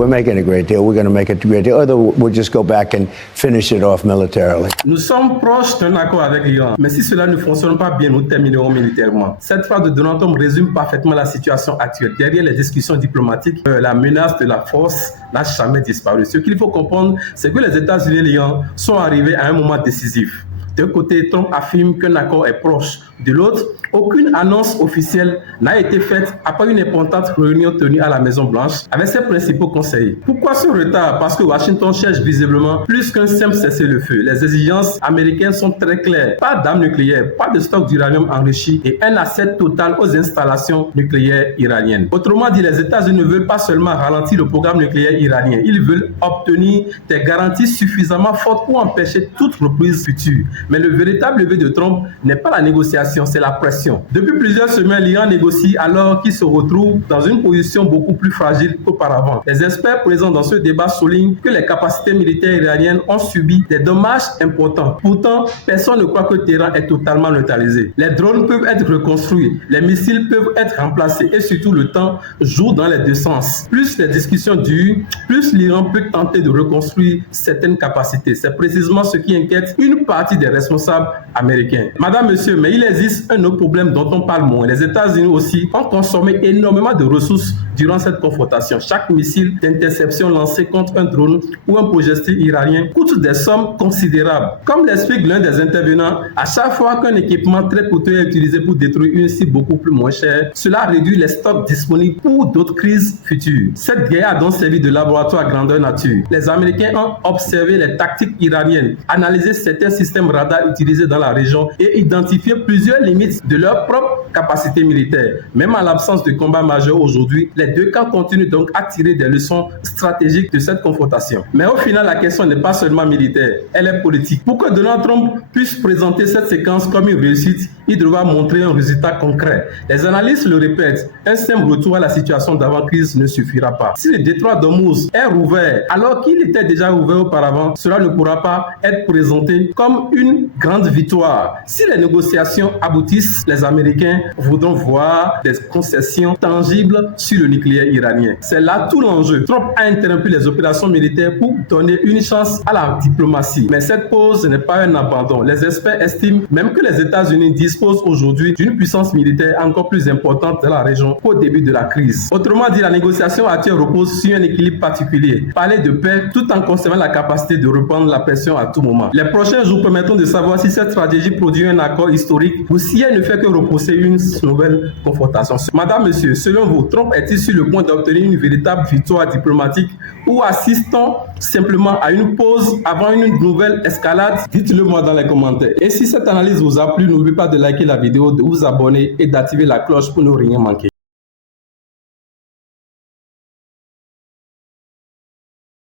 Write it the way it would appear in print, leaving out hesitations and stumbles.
we're making a great deal. We're going to make it a great deal. Other, we'll just go back and finish it off militarily. Nous sommes proches d'un accord avec l'Iran, mais si cela ne fonctionne pas bien, nous terminerons militairement. Cette phrase de Donald Trump résume parfaitement la situation actuelle. Derrière les discussions diplomatiques, la menace de la force n'a jamais disparu. Ce qu'il faut comprendre, c'est que les États-Unis et l'Iran sont arrivés à un moment décisif. D'un côté, Trump affirme qu'un accord est proche. De l'autre, aucune annonce officielle n'a été faite après une importante réunion tenue à la Maison-Blanche avec ses principaux conseillers. Pourquoi ce retard? Parce que Washington cherche visiblement plus qu'un simple cessez-le-feu. Les exigences américaines sont très claires. Pas d'armes nucléaires, pas de stock d'uranium enrichi et un accès total aux installations nucléaires iraniennes. Autrement dit, les États-Unis ne veulent pas seulement ralentir le programme nucléaire iranien, ils veulent obtenir des garanties suffisamment fortes pour empêcher toute reprise future. Mais le véritable levier de Trump n'est pas la négociation, c'est la pression. Depuis plusieurs semaines, l'Iran négocie alors qu'il se retrouve dans une position beaucoup plus fragile qu'auparavant. Les experts présents dans ce débat soulignent que les capacités militaires iraniennes ont subi des dommages importants. Pourtant, personne ne croit que Téhéran est totalement neutralisé. Les drones peuvent être reconstruits, les missiles peuvent être remplacés et surtout le temps joue dans les deux sens. Plus les discussions durent, plus l'Iran peut tenter de reconstruire certaines capacités. C'est précisément ce qui inquiète une partie des responsables américains. Madame, monsieur, mais il existe un autre problème dont on parle moins. Les États-Unis aussi ont consommé énormément de ressources durant cette confrontation. Chaque missile d'interception lancé contre un drone ou un projectile iranien coûte des sommes considérables. Comme l'explique l'un des intervenants, à chaque fois qu'un équipement très coûteux est utilisé pour détruire une cible beaucoup plus moins chère, cela réduit les stocks disponibles pour d'autres crises futures. Cette guerre a donc servi de laboratoire à grandeur nature. Les Américains ont observé les tactiques iraniennes, analysé certains systèmes radars utilisés dans la région et identifié plusieurs limites de leur propre capacité militaire. Même en l'absence de combat majeur aujourd'hui, les deux camps continuent donc à tirer des leçons stratégiques de cette confrontation. Mais au final, la question n'est pas seulement militaire, elle est politique. Pour que Donald Trump puisse présenter cette séquence comme une réussite, il devra montrer un résultat concret. Les analystes le répètent, un simple retour à la situation d'avant-crise ne suffira pas. Si le détroit d'Ormuz est rouvert alors qu'il était déjà ouvert auparavant, cela ne pourra pas être présenté comme une grande victoire. Si les négociations aboutissent, les Américains voudront voir des concessions tangibles sur le nucléaire iranien. C'est là tout l'enjeu. Trump a interrompu les opérations militaires pour donner une chance à la diplomatie. Mais cette pause n'est pas un abandon. Les experts estiment même que les États-Unis disposent aujourd'hui d'une puissance militaire encore plus importante dans la région qu'au début de la crise. Autrement dit, la négociation actuelle repose sur un équilibre particulier. Parler de paix tout en conservant la capacité de reprendre la pression à tout moment. Les prochains jours permettront de savoir si cette stratégie produit un accord historique ou si elle ne fait que repousser une nouvelle confrontation. Madame, monsieur, selon vous, Trump est-il sur le point d'obtenir une véritable victoire diplomatique ou assistons simplement à une pause avant une nouvelle escalade? Dites-le moi dans les commentaires. Et si cette analyse vous a plu, n'oubliez pas de liker la vidéo, de vous abonner et d'activer la cloche pour ne rien manquer.